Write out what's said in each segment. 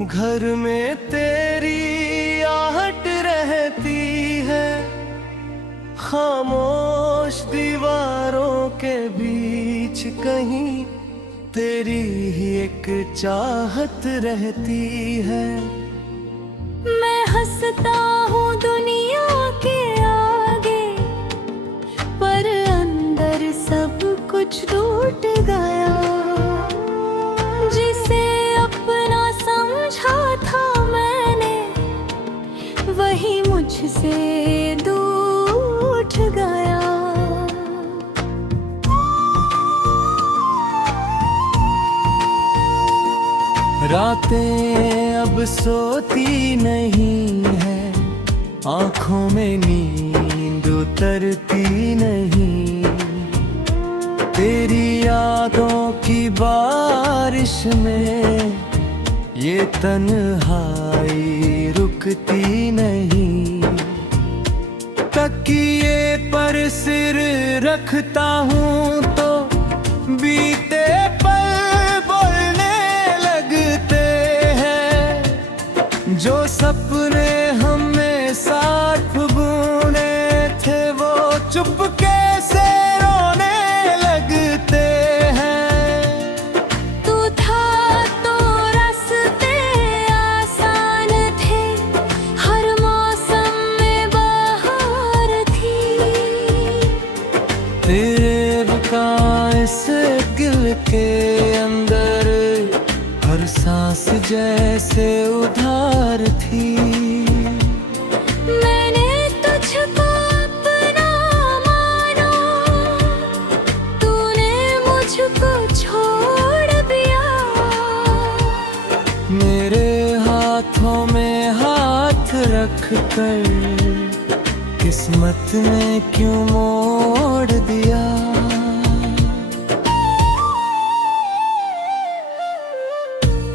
घर में तेरी आहट रहती है, खामोश दीवारों के बीच कहीं तेरी ही एक चाहत रहती है। मैं हंसता हूँ दुनिया के आगे, पर अंदर सब कुछ टूट गया। जिसे अपना समझा था मैंने, वही मुझसे दूर उठ गया। रातें अब सोती नहीं है, आँखों में नींद उतरती नहीं। तेरी यादों की बारिश में ये तन्हाई रुकती नहीं। तकिए पर सिर रखता हूँ तो बीते पल बोलने लगते हैं। जो सपने हमें साथ बुने थे, वो चुपके से रोने लगते हैं। तू था तो रास्ते आसान थे, हर मौसम में बहार थी। तेरे बका इस दिल के अंदर हर सांस जैसे उधार थी। मैंने तुझको अपना माना, तूने मुझको छोड़ दिया। मेरे हाथों में हाथ रख कर किस्मत ने क्यों मोड़ दिया।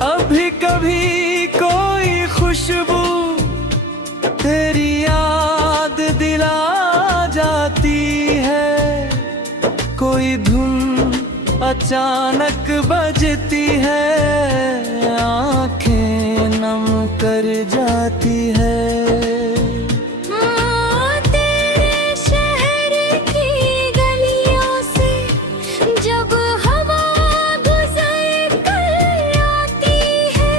अभी कभी कोई खुशबू तेरी याद दिला जाती है, कोई धुन अचानक बजती है, आंखें नम कर जाती है। तेरे शहर की गलियों से जब हवा गुजर कर आती है,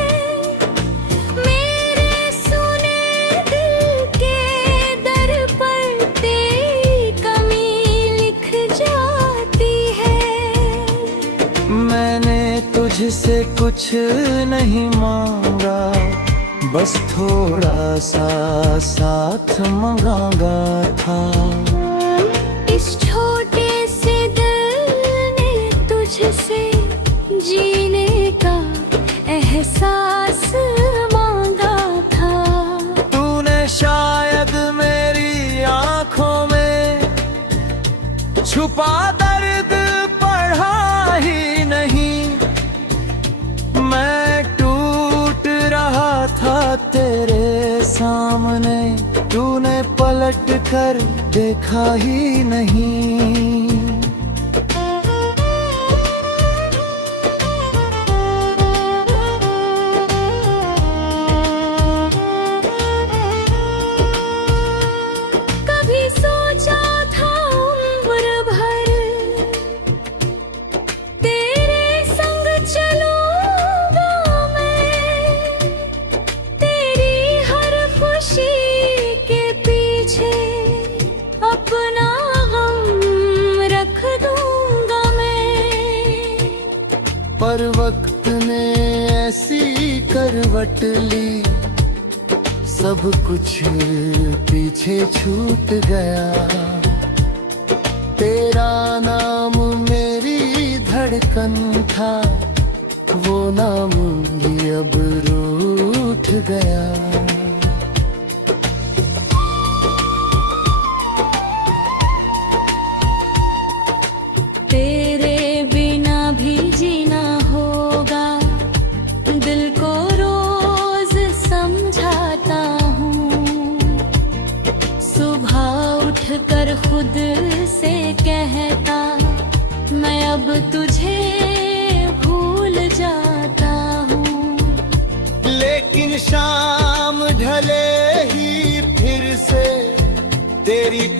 मेरे सुने दिल के दर पर तेरी कमी लिख जाती है। मैंने तुझसे कुछ नहीं मांगा, बस थोड़ा सा साथ मांगा था। इस छोटे से दिल ने तुझसे जीने का एहसास मांगा था। तूने शायद मेरी आंखों में छुपा दर्द पढ़ा ही नहीं। मैं टूट रहा था तेरे सामने, तूने पलट कर देखा ही नहीं। कभी सोचा था उम्र भर तेरे संग चलूंगा मैं, तेरी हर खुशी के पीछे अपना गम रख दूंगा मैं। पर वक्त ने ऐसी करवट ली, सब कुछ पीछे छूट गया। तेरा नाम मेरी धड़कन था, वो नाम भी अब रूठ गया। तेरे बिना भी जीना होगा, दिल को रोज समझाता हूँ। सुबह उठकर खुद से कहता, मैं अब तुझे भूल जाता हूँ। लेकिन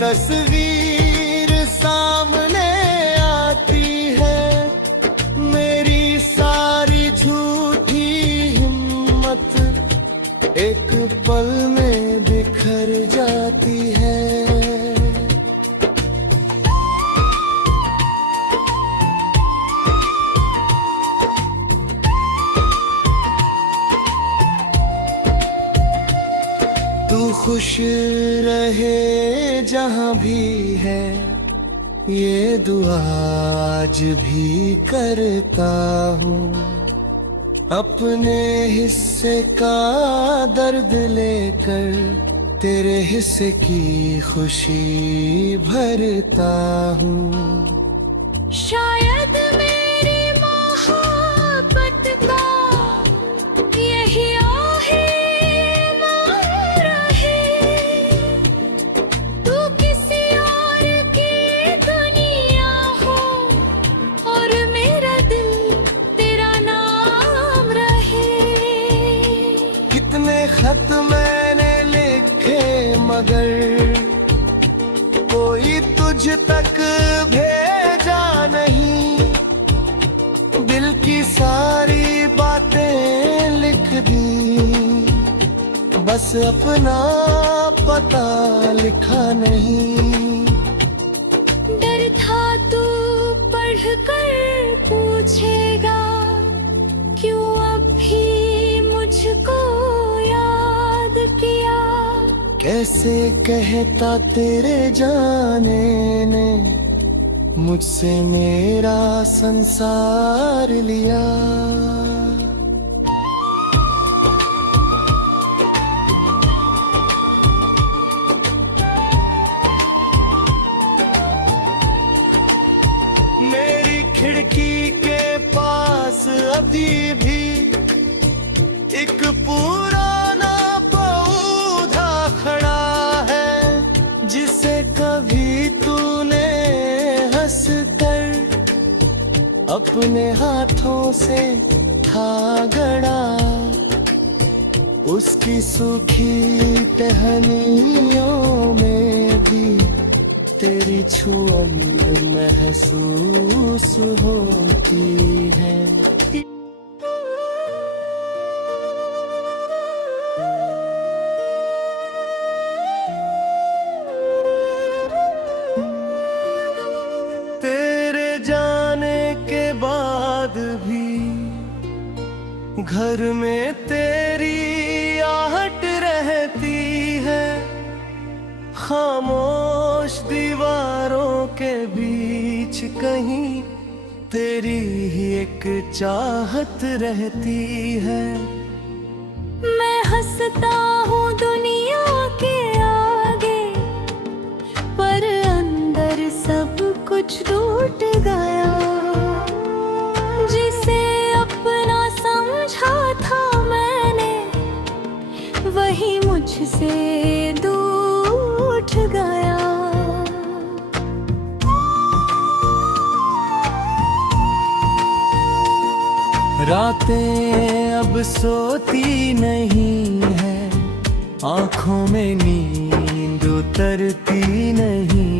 तस्वीर सामने आती है, मेरी सारी झूठी हिम्मत एक पल में बिखर जाती है। तू खुश रहे जहाँ भी है, ये दुआ आज भी करता हूँ। अपने हिस्से का दर्द लेकर तेरे हिस्से की खुशी भरता हूँ। शायद मेरी मोहब्बत का यही रहे, तू किसी और की दुनिया हो और मेरा दिल तेरा नाम रहे। कितने खत मैंने लिखे मगर कोई तुझ तक भेजा नहीं। दिल की सारी बातें लिख दी, बस अपना पता लिखा नहीं। डर था तू पढ़ कर पूछेगा, क्यों अभी मुझको याद किया। कैसे कहता तेरे जाने ने मुझसे मेरा संसार लिया। मेरी खिड़की के पास अभी भी एक पुराना पौधा खड़ा है, जिसे कभी तूने हंस कर अपने हाथों से था गड़ा। उसकी सूखी टहनियों में भी तेरी छुअन महसूस होती है। तेरे जाने के बाद भी घर में तेरी आहट रहती है। खामोश दीवारों के बीच कहीं तेरी ही एक चाहत रहती है। मैं हंसता हूँ दुनिया के आगे, पर अंदर सब कुछ टूट गया। जिसे अपना समझा था मैंने, वही मुझसे दूर उठ गया। रातें अब सोती नहीं है, आंखों में नींद उतरती नहीं।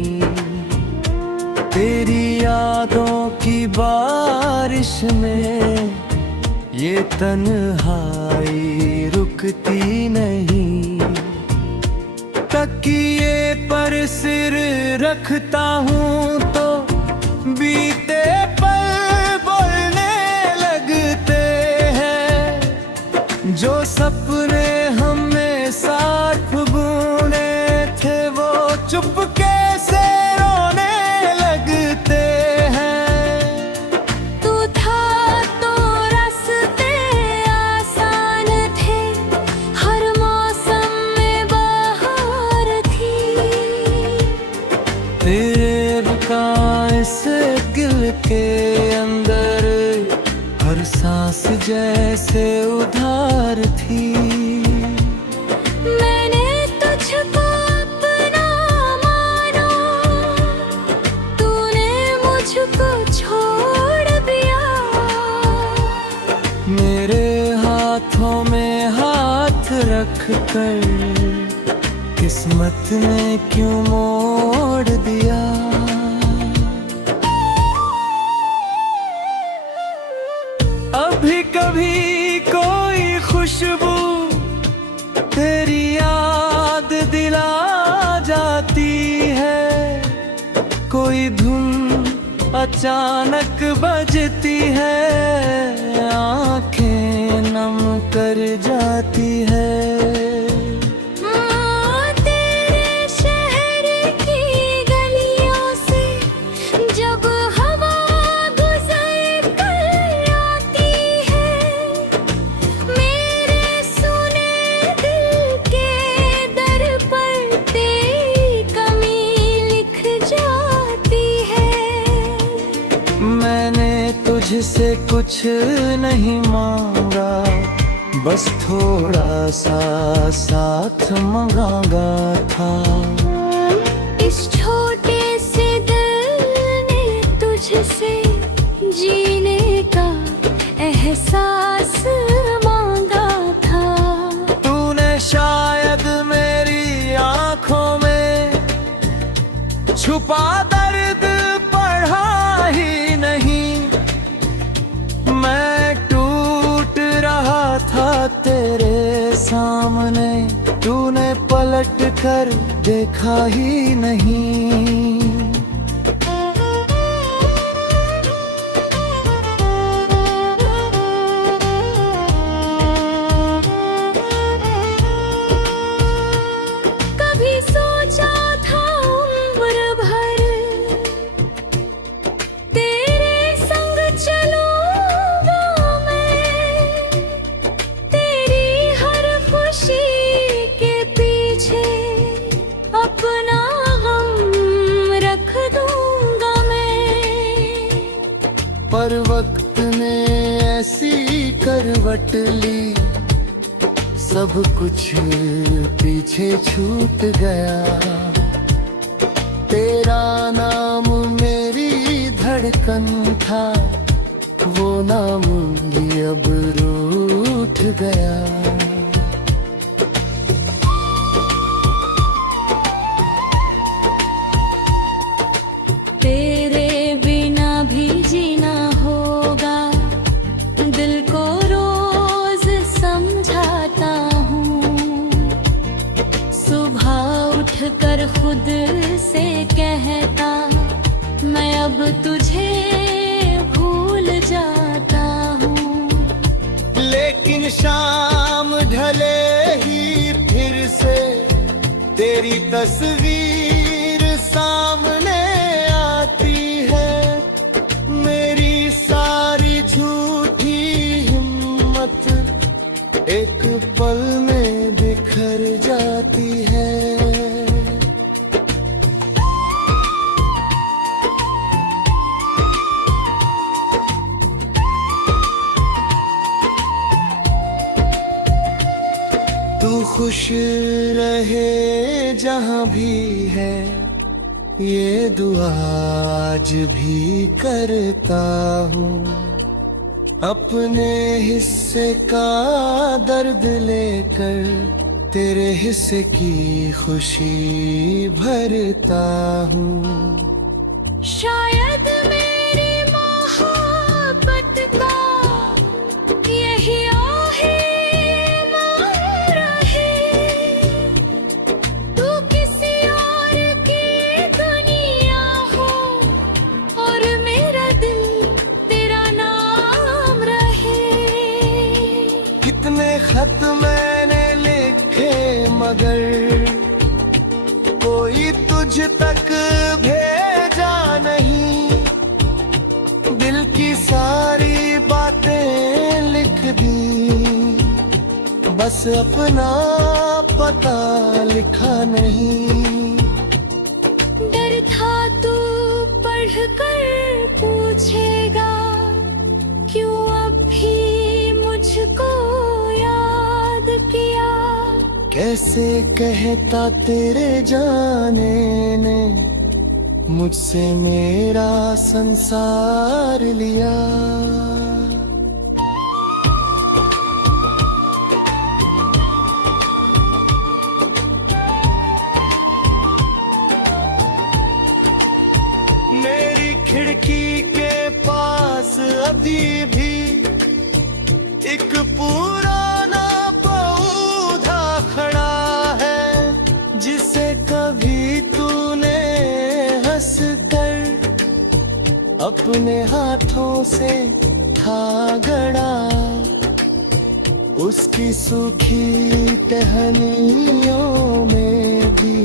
तेरी यादों की बारिश में ये तन्हाई रुकती नहीं। तकिए पर सिर रखता हूँ तो बीते पल बोलने लगते हैं। जो सपने हमें साथ बुने थे वो चुपके से रोने लगते हैं। तू था तो रास्ते आसान थे, हर मौसम में बहार थी। तेरे रुका इस दिल के अंदर हर सांस जैसे उधार थी। मैंने तुझको अपना माना, तूने मुझको छोड़ दिया। मेरे हाथों में हाथ रख कर किस्मत ने क्यों मोड़ मोड़ दिया। अभी कभी कोई खुशबू तेरी याद दिला जाती है, कोई धुन अचानक बजती है, आंखें नम कर जाती है। तेरे शहर की गलियों से जब हवा गुजर कर आती है, मेरे सुने दिल के दर पर तेरी कमी लिख जाती है। मैंने तुझसे कुछ नहीं मांगा, बस थोड़ा सा साथ मांगा था। इस छोटे से दिल ने तुझसे जीने का एहसास मांगा था। तूने शायद मेरी आंखों में छुपा दर्द पढ़ा ही नहीं। मैं टूट रहा था तेरे सामने, तूने पलट कर देखा ही नहीं। कभी सोचा था उम्र भर तेरे संग चलूंगा मैं, तेरी हर खुशी के पीछे अपना गम रख दूंगा मैं। पर वक्त ने ऐसी करवट ली, सब कुछ पीछे छूट गया। तेरा नाम मेरी धड़कन था, वो नाम भी अब रूठ गया। तेरे बिना भी जीना होगा, दिल को रोज समझाता हूँ। सुबह उठकर खुद से कहता, मैं अब तुझे भूल जाता हूँ। लेकिन शाम ढले ही फिर से तेरी तस्वीर सामने आती है। मेरी सारी झूठी हिम्मत एक पल में बिखर जाती है। तू खुश रहे जहाँ भी है, ये दुआ आज भी करता हूँ। अपने हिस्से का दर्द लेकर तेरे हिस्से की खुशी भरता हूँ। शायद मेरी मोहब्बत का यही आखिरी मोड़ रहे। तू किसी और की दुनिया हो और मेरा दिल तेरा नाम रहे। कितने खत मैंने लिखे मगर कोई तुझ तक भेजा नहीं। दिल की सारी बातें लिख दी, बस अपना पता लिखा नहीं। डर था तू पढ़ कर पूछेगा, क्यों अब भी मुझको याद किया। कैसे कहता तेरे जाने ने मुझसे मेरा संसार लिया। अपने हाथों से था गढ़ा, उसकी सूखी टहनियों में भी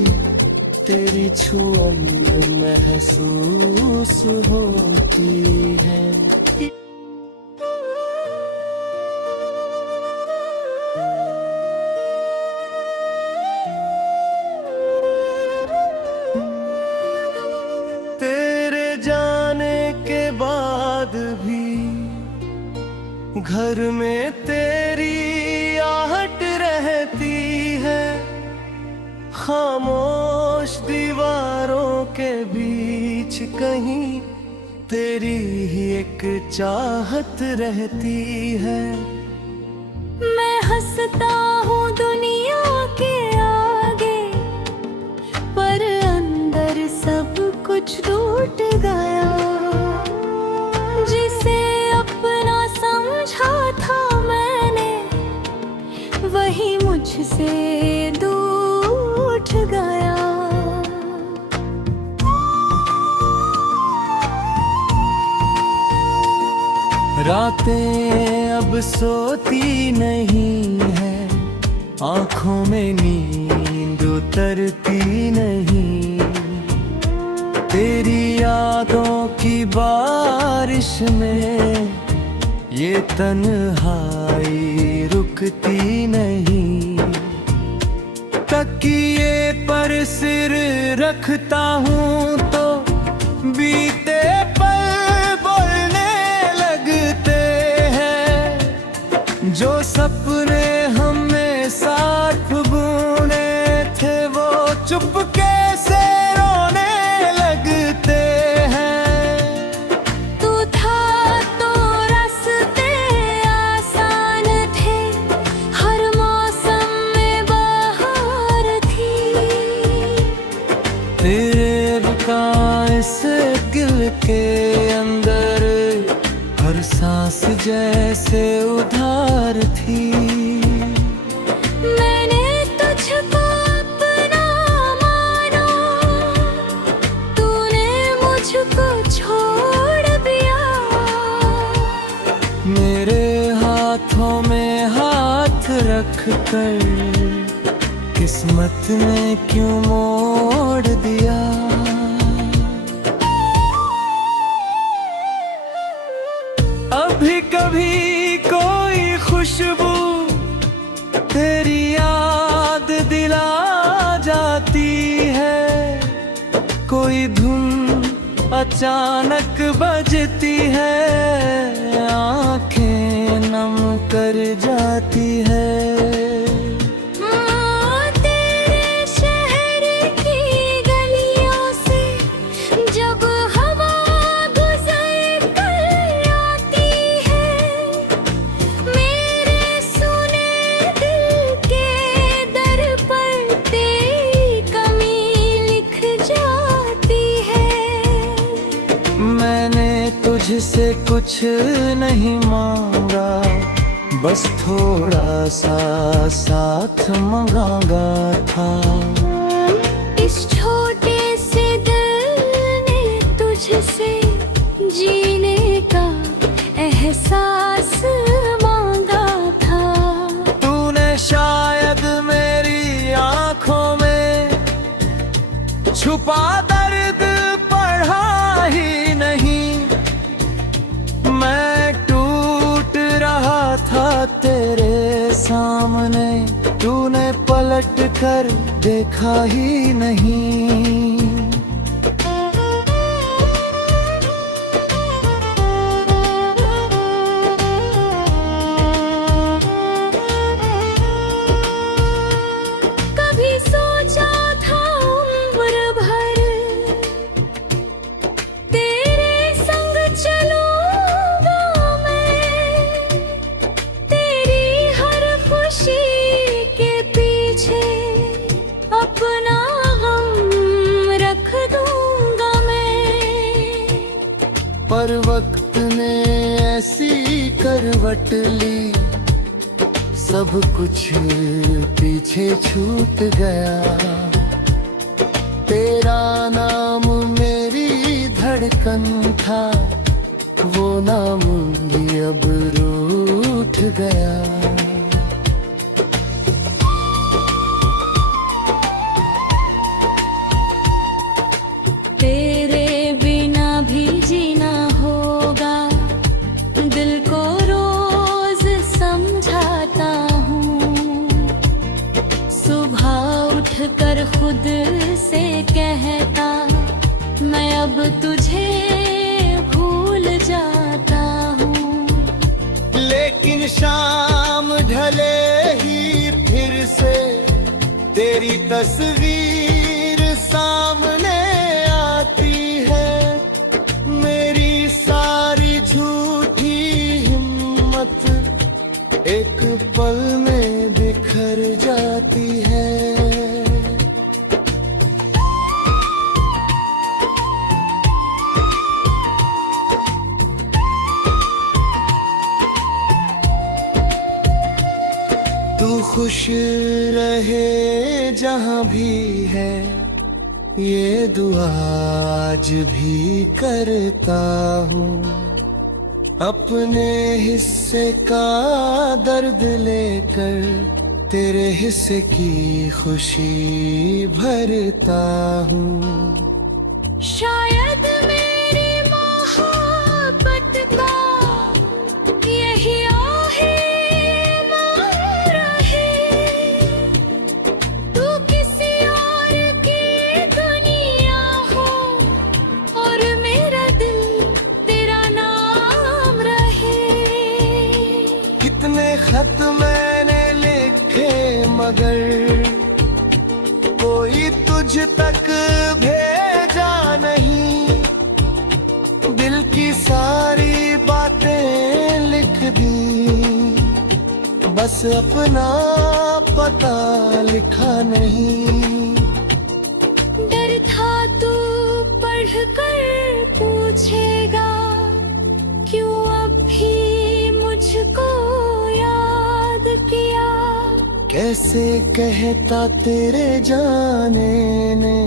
तेरी छुअन महसूस होती है। तेरे जाने के बाद भी घर में तेरी आहट रहती है, खामोश दीवारों के बीच कहीं तेरी ही एक चाहत रहती है। मैं हंसता हूँ दुनिया के आगे, पर अंदर सब कुछ टूट गया। जिसे अपना समझा था मैंने, वही मुझसे दूर उठ गया। रातें अब सोती नहीं है, आंखों में नींद उतरती नहीं, तेरी यादों की बारिश में ये तन्हाई रुकती नहीं। तकिए पर सिर रखता हूँ तो बीते पल बोलने लगते हैं। जो सपने हमें साथ बुने थे वो चुपके से रोने लगते हैं। तू था तो रास्ते आसान थे, हर मौसम में बहार थी। तेरे रुका इस दिल के अंदर हर सांस जैसे उधार थी। मैंने तुझको अपना माना, तूने मुझको छोड़ दिया। मेरे हाथों में हाथ रख कर किस्मत ने क्यों मोड़ दिया। अभी कभी कोई खुशबू तेरी याद दिला जाती है, कोई धुन अचानक बजती है, आंखें नम कर जाती है। तेरे शहर की गलियों से जब हवा गुजर कर आती है, मेरे सुने दिल के दर पर तेरी कमी लिख जाती है। मैंने तुझसे कुछ नहीं मांगा, बस थोड़ा सा साथ मांगा था। इस छोटे से दिल ने तुझसे जीने का एहसास मांगा था। तूने शायद मेरी आंखों में छुपा दर्द पढ़ा ही नहीं। मैं टूट रहा था तेरे सामने, तूने पलट कर देखा ही नहीं। कभी सोचा था उम्र भर तेरे संग चलूंगा मैं, तेरी हर खुशी के पीछे अपना गम रख दूंगा मैं। पर वक्त ने ऐसी करवट ली, सब कुछ पीछे छूट गया। तेरा नाम मेरी धड़कन धड़कन था, वो नाम भी अब रूठ गया। तेरे बिना भी जीना होगा, दिल को रोज समझाता हूँ। सुबह उठकर खुद से कहता, मैं अब तुझे भूल जाता हूँ। लेकिन शाम ढले ही फिर से तेरी तस्वीर सामने आती है। मेरी सारी झूठी हिम्मत एक पल में बिखर जाती है। तू खुश रहे जहाँ भी है, ये दुआ आज भी करता हूँ। अपने हिस्से का दर्द लेकर तेरे हिस्से की खुशी भरता हूँ। शायद मेरी मोहब्बत का यही खत मैंने लिखे मगर कोई तुझ तक भेजा नहीं। दिल की सारी बातें लिख दी, बस अपना पता लिखा नहीं। डर था तू पढ़कर पूछेगा, क्यों अब भी मुझको किया। कैसे कहता तेरे जाने ने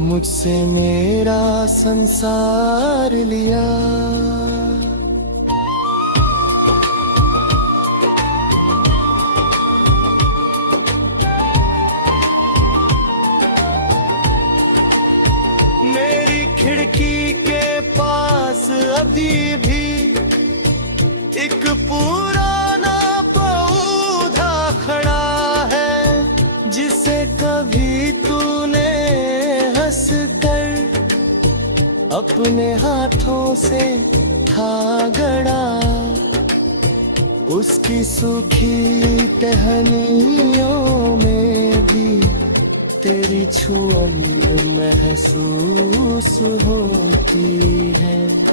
मुझसे मेरा संसार लिया। मेरी खिड़की के पास अभी भी एक पुराना खड़ा है, जिसे कभी तूने हंस कर अपने हाथों से था गढ़ा। उसकी सूखी टहनियों में भी तेरी छुअन महसूस होती है।